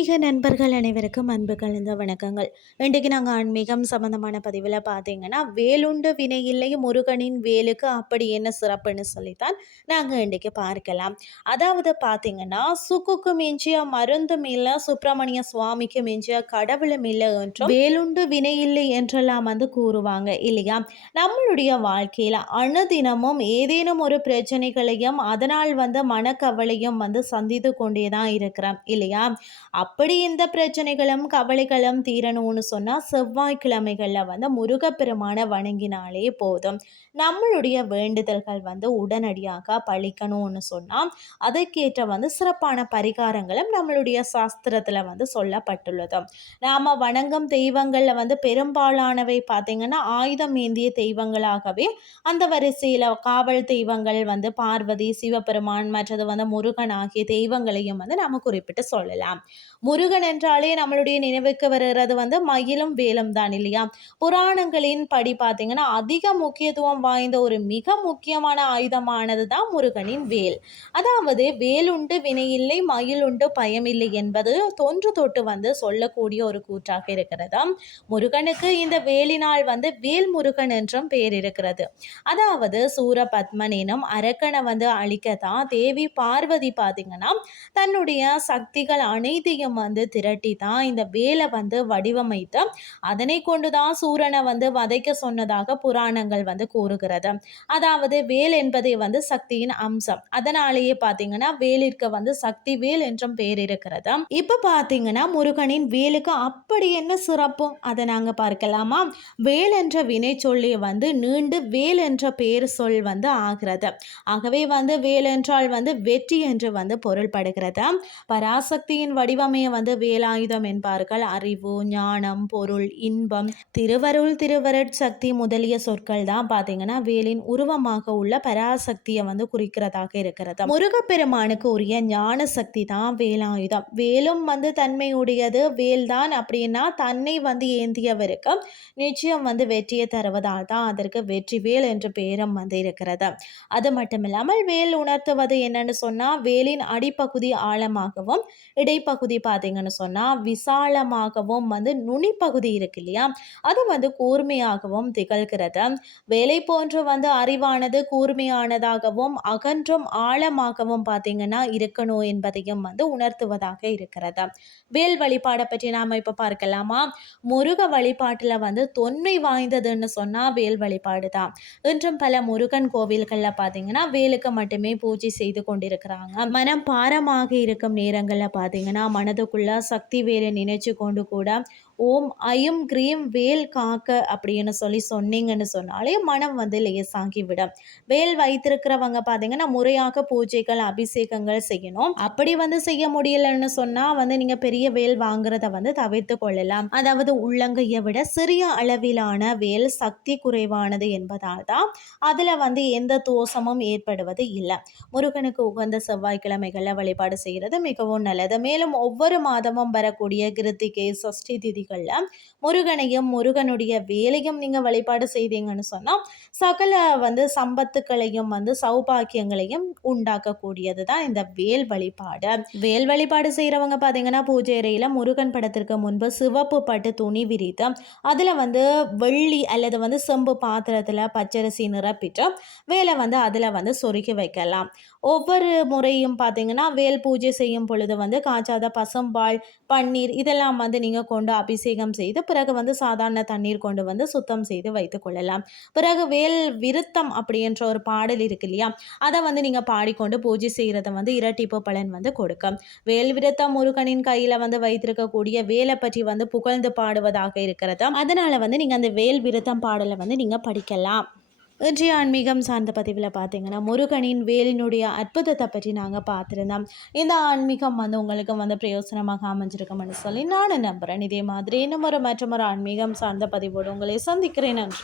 ஆன்மீக நண்பர்கள் அனைவருக்கும் அன்பு கலந்த வணக்கங்கள். இன்றைக்கு நாங்கள் ஆன்மீகம் சம்பந்தமான பதிவில் பார்த்தீங்கன்னா வேலுண்டு வினை இல்லை முருகனின் வேலுக்கு அப்படி என்ன சிறப்புன்னு சொல்லித்தான் நாங்கள் இன்றைக்கு பார்க்கலாம். அதாவது பார்த்தீங்கன்னா சுக்குக்கு மிஞ்சிய மருந்தும் இல்லை சுப்பிரமணிய சுவாமிக்கு மிஞ்சிய கடவுளும் இல்லை என்றும் வேலுண்டு வினை இல்லை என்றெல்லாம் வந்து கூறுவாங்க இல்லையா? நம்மளுடைய வாழ்க்கையில் அணுதினமும் ஏதேனும் ஒரு பிரச்சனைகளையும் அதனால் வந்து மனக்கவலையும் வந்து சந்தித்து கொண்டே தான் இருக்கிறோம் இல்லையா? அப்படி இந்த பிரச்சனைகளும் கவலைகளும் தீரணும்னு சொன்னால் செவ்வாய்க்கிழமைகளில் வந்து முருகப்பெருமானை வணங்கினாலே போதும். நம்மளுடைய வேண்டுதல்கள் வந்து உடனடியாக பழிக்கணும்னு சொன்னால் அதற்கேற்ற வந்து சிறப்பான பரிகாரங்களும் நம்மளுடைய சாஸ்திரத்தில் வந்து சொல்லப்பட்டுள்ளது. நாம் வணங்கும் தெய்வங்களில் வந்து பெரும்பாலானவை பார்த்திங்கன்னா ஆயுதம் ஏந்திய தெய்வங்களாகவே அந்த வரிசையில் காவல் தெய்வங்கள் வந்து பார்வதி சிவபெருமான் மற்றது வந்து முருகன் ஆகிய தெய்வங்களையும் வந்து நாம் குறிப்பிட்டு சொல்லலாம். முருகன் என்றாலே நம்மளுடைய நினைவுக்கு வருகிறது வந்து மயிலும் வேலும் தான் இல்லையா? புராணங்களின் படி பார்த்தீங்கன்னா அதிக முக்கியத்துவம் வாய்ந்த ஒரு மிக முக்கியமான ஆயுதமானது தான் முருகனின் வேல். அதாவது வேலுண்டு வினையில்லை மயிலுண்டு பயமில்லை என்பது தொன்று தொட்டு வந்து சொல்லக்கூடிய ஒரு கூற்றாக இருக்கிறது. முருகனுக்கு இந்த வேலினால் வந்து வேல் முருகன் என்றும் பெயர் இருக்கிறது. அதாவது சூரபத்மன் எனும் அரக்கனை வந்து அழிக்கத்தான் தேவி பார்வதி பார்த்தீங்கன்னா தன்னுடைய சக்திகள் அனைத்தையும் வந்து திரட்டி தான் இந்த வேலை வந்து வடிவமைத்து அதனை கொண்டு தான் சூரனை வந்து வதைக்க சொன்னதாக புராணங்கள் வந்து கூறுகிறது. அதாவது வேல் என்பதை வந்து சக்தியின் அம்சம். அதனாலேயே பார்த்தீங்கன்னா வேலிற்கு வந்து சக்தி வேல் என்றும் பேர் இருக்கிறது. இப்போ பார்த்தீங்கன்னா முருகனின் வேலுக்கு அப்படி என்ன சிறப்பு? அதை நாங்கள் பார்க்கலாமா? வேல் என்ற வினை சொல்லி வந்து நீண்டு வேல் என்ற பேர் சொல் வந்து ஆகிறது. ஆகவே வந்து வேல் என்றால் வந்து வெற்றி என்று வந்து பொருள்படுகிறது. பராசக்தியின் வடிவமைய வந்து வேலாயுதம் என்பார்கள். அறிவு ஞானம் பொருள் இன்பம் திருவருள் திருவருட் சக்தி முதலிய சொற்கள் தான் பார்த்தீங்கன்னா வேலின் உருவமாக உள்ள பராசக்தியை வந்து குறிக்கிறதாக இருக்கிறது. முருகப்பெருமானுக்கு உரிய ஞான சக்தி தான் வேலாயுதம். வேலும் வந்து தன்மையுடையது. வேல் தான் அப்படின்னா தன்னை வந்து ஏந்தியவருக்கு நிச்சயம் வந்து வெற்றியை தருவதால் தான் அதற்கு வெற்றி வேல் என்ற பேரம் வந்து இருக்கிறது. அது மட்டும் இல்லாமல் வேல் உணர்த்துவது என்னன்னு சொன்னால் வேலின் அடிப்பகுதி ஆழமாகவும் இடைப்பகுதி பார்த்தீங்கன்னு சொன்னால் விசாலமாகவும் வந்து நுனிப்பகுதி இருக்கு இல்லையா? அது வந்து கூர்மையாகவும் திகழ்கிறது. வேலை போன்று வந்து அறிவானது கூர்மையானதாகவும் அகன்றும் ஆழமாகவும் பார்த்தீங்கன்னா இருக்கணும் என்பதையும் வந்து உணர்த்துவதாக இருக்கிறது. வேல் வழிபாடை பற்றி நாம் இப்போ பார்க்கலாமா? முருக வழிபாட்டில் வந்து தொன்மை வாய்ந்ததுன்னு சொன்னால் வேல் வழிபாடு தான். இன்றும் பல முருகன் கோவில்களில் பார்த்தீங்கன்னா வேலுக்கு மட்டுமே பூஜை செய்து கொண்டிருக்கிறாங்க. மனம் பாரமாக இருக்கும் நேரங்களில் பார்த்தீங்கன்னா மனதுக்குள்ள சக்தி வேலை நினைச்சு கொண்டு கூட ஓம் ஐயும் கிரீம் வேல் காக்க அப்படின்னு சொல்லி சொன்னீங்கன்னு சொன்னாலே மனம் வந்து லேசாகி விடும். வேல் வைத்திருக்கிறவங்க பார்த்தீங்கன்னா முறையாக பூஜைகள் அபிஷேகங்கள் செய்யணும். அப்படி வந்து செய்ய முடியலன்னு சொன்னால் வந்து நீங்கள் பெரிய வேல் வாங்குறத வந்து தவிர்த்து கொள்ளலாம். அதாவது உள்ளங்கையை விட சிறிய அளவிலான வேல் சக்தி குறைவானது என்பதால் தான் அதில் வந்து எந்த தோஷமும் ஏற்படுவது இல்லை. முருகனுக்கு உகந்த செவ்வாய்க்கிழமைகளில் வழிபாடு செய்கிறது மிகவும் நல்லது. மேலும் ஒவ்வொரு மாதமும் வரக்கூடிய கிருத்திகை சஷ்டி திதி காட்சிகளில் முருகனையும் முருகனுடைய வேலையும் நீங்கள் வழிபாடு செய்தீங்கன்னு சொன்னால் சகல வந்து சம்பத்துக்களையும் வந்து சௌபாக்கியங்களையும் உண்டாக்கக்கூடியது தான் இந்த வேல் வழிபாடு. வேல் வழிபாடு செய்கிறவங்க பார்த்தீங்கன்னா பூஜை அறையில் முருகன் படத்திற்கு முன்பு சிவப்பு பட்டு துணி விரித்து அதில் வந்து வெள்ளி அல்லது வந்து செம்பு பாத்திரத்தில் பச்சரிசி நிரப்பிட்டு வேலை வந்து அதில் வந்து சொருக்கி வைக்கலாம். ஒவ்வொரு முறையும் பார்த்தீங்கன்னா வேல் பூஜை செய்யும் பொழுது வந்து காய்ச்சாத பசும்பால் பன்னீர் இதெல்லாம் வந்து நீங்கள் கொண்டு அபிஷேகம் செய்து பிறகு வந்து சாதாரண தண்ணீர் கொண்டு வந்து சுத்தம் செய்து வைத்து கொள்ளலாம். பிறகு வேல் விருத்தம் அப்படின்ற ஒரு பாடல் இருக்கு இல்லையா? அதை வந்து நீங்கள் பாடிக்கொண்டு பூஜை செய்கிறத வந்து இரட்டிப்பு பலன் வந்து கொடுக்கும். வேல் விருத்தம் முருகனின் கையில் வந்து வைத்திருக்கக்கூடிய வேலை பற்றி வந்து புகழ்ந்து பாடுவதாக இருக்கிறது அதனால் வந்து நீங்கள் அந்த வேல் விருத்தம் பாடலை வந்து நீங்கள் படிக்கலாம். இன்றைய ஆன்மீகம் சார்ந்த பதிவில் பார்த்தீங்கன்னா முருகனின் வேலினுடைய அற்புதத்தை பற்றி நாங்கள் பார்த்துருந்தோம் இந்த ஆன்மீகம் வந்து உங்களுக்கு வந்து பிரயோசனமாக அமைஞ்சிருக்கும்னு சொல்லி நான் நம்புகிறேன் இதே மாதிரி இன்னும் ஒரு மற்றும் ஒரு ஆன்மீகம் சார்ந்த பதிவோடு உங்களை சந்திக்கிறேன். நன்றி.